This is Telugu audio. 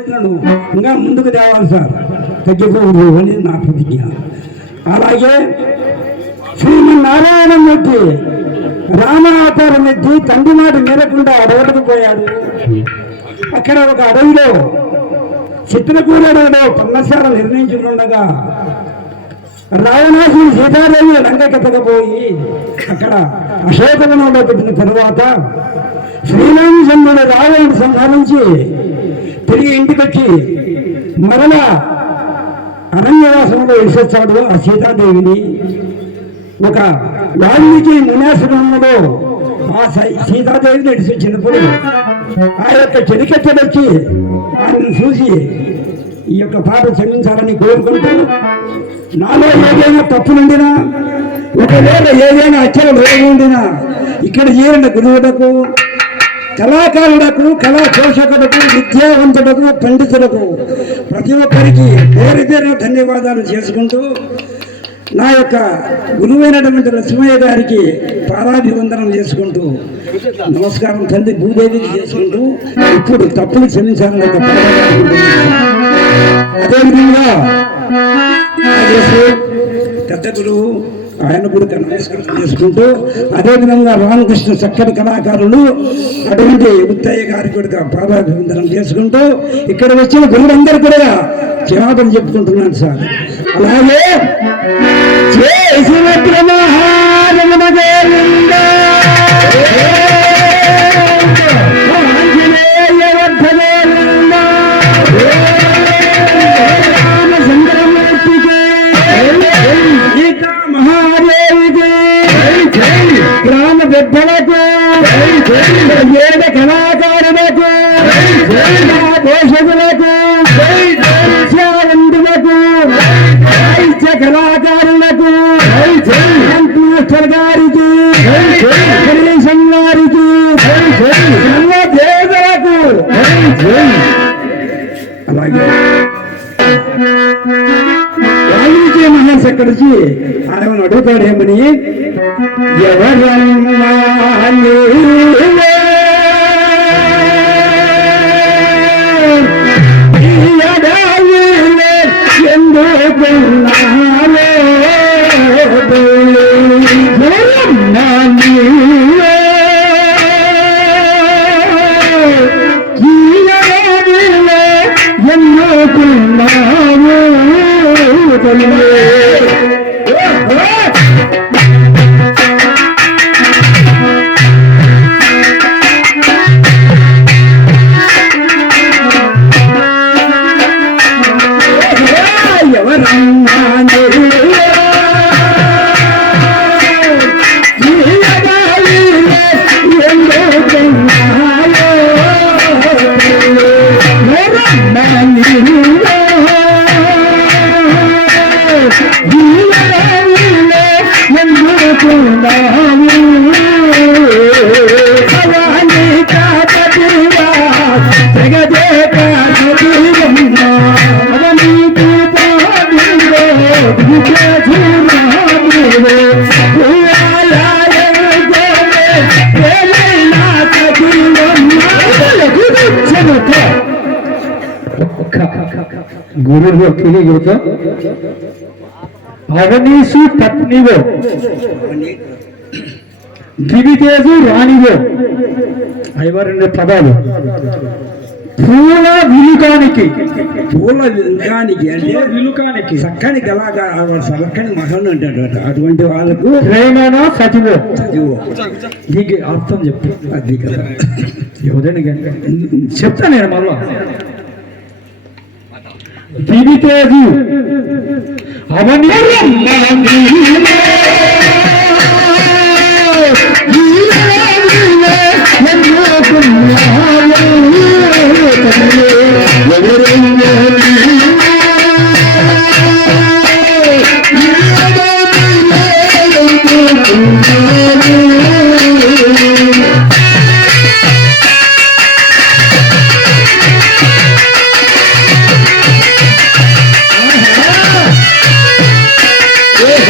ప్రజలను ఇంకా ముందుకు తేవాలి సార్. తగ్గిపోదు అని నా ప్రతిజ్ఞ. అలాగే శ్రీమన్నారాయణ ఎత్తి రామావతారం ఎత్తి తండ్రి మాట మేరకుండా అడవులకు పోయాడు. అక్కడ ఒక అడవిలో చిత్రకూర అడవిలో పన్నశాల నిర్ణయించుకుండగా రావణాసుని సీతాదేవి రంగకెత్తకపోయి అక్కడ అశోకవనంలో పెట్టిన తరువాత శ్రీరామచంద్రుడు రావణుడు సంహరించి తిరిగి ఇంటికి వచ్చి మరలా అరణ్యవాసంలో విడిసొచ్చాడు ఆ సీతాదేవిని. ఒక వాల్మీకి మునాశ్రమంలో ఆ సీతాదేవి నడిచి వచ్చినప్పుడు ఆ యొక్క చెలికెత్తడొచ్చి ఆయనను చూసి ఈ యొక్క పాట క్షమించాలని కోరుకుంటూ నాలో ఏదైనా తప్పులుండినా ఒకవేళ ఏదైనా అచ్చర ఉండినా ఇక్కడ చేరిన గురువులకు కళాకారుడకు కళా పోషకులకు విద్యావంతులకు పండితులకు ప్రతి ఒక్కరికి పేరు పేరు ధన్యవాదాలు చేసుకుంటూ నా యొక్క గురువైనటువంటి లక్ష్మయ్య గారికి పారాభివందనం చేసుకుంటూ నమస్కారం తండ్రి భూదేవికి చేసుకుంటూ ఇప్పుడు తప్పులు క్షమించాలని ఒక అదేవిధంగా పెద్ద గురువు ఆయన కూడా నమస్కారం చేసుకుంటూ అదేవిధంగా రామకృష్ణ చక్కటి కళాకారులు అటువంటి ముత్తయ్య గారి కూడా పాదాభివందనం చేసుకుంటూ ఇక్కడ వచ్చిన గురువులందరూ కూడా క్షమాపణ చెప్పుకుంటున్నాను సార్. అలాగే చేసినట్లు మహారమణ గ్రామ బిడ్డలకు ఏడు కళాకారులకు పోషకులకు విద్యావంతులకు సాహిత్య కళాకారులకు మాస్టర్ గారికి గణేశం గారికి సర్వ దేవతలకు అలాగే వాల్మీకి మహర్షి ఎక్కడికి ఆయన गुरु केली होत भवनीसु पत्नीवो దివితేజు రాణివో అయ్యవ రెండు పదాలు పూల విలుకానికి పూల విలుకానికి అంటే విలుకానికి చక్కని కళాగా చక్కని మహన్ అంటాడు అటువంటి వాళ్ళకు ప్రేమనా సచివో సచివో దీనికి అర్థం చెప్పు అది కదా. ఎవరైనా చెప్తా నేను మళ్ళీ దివితేజు అవనీ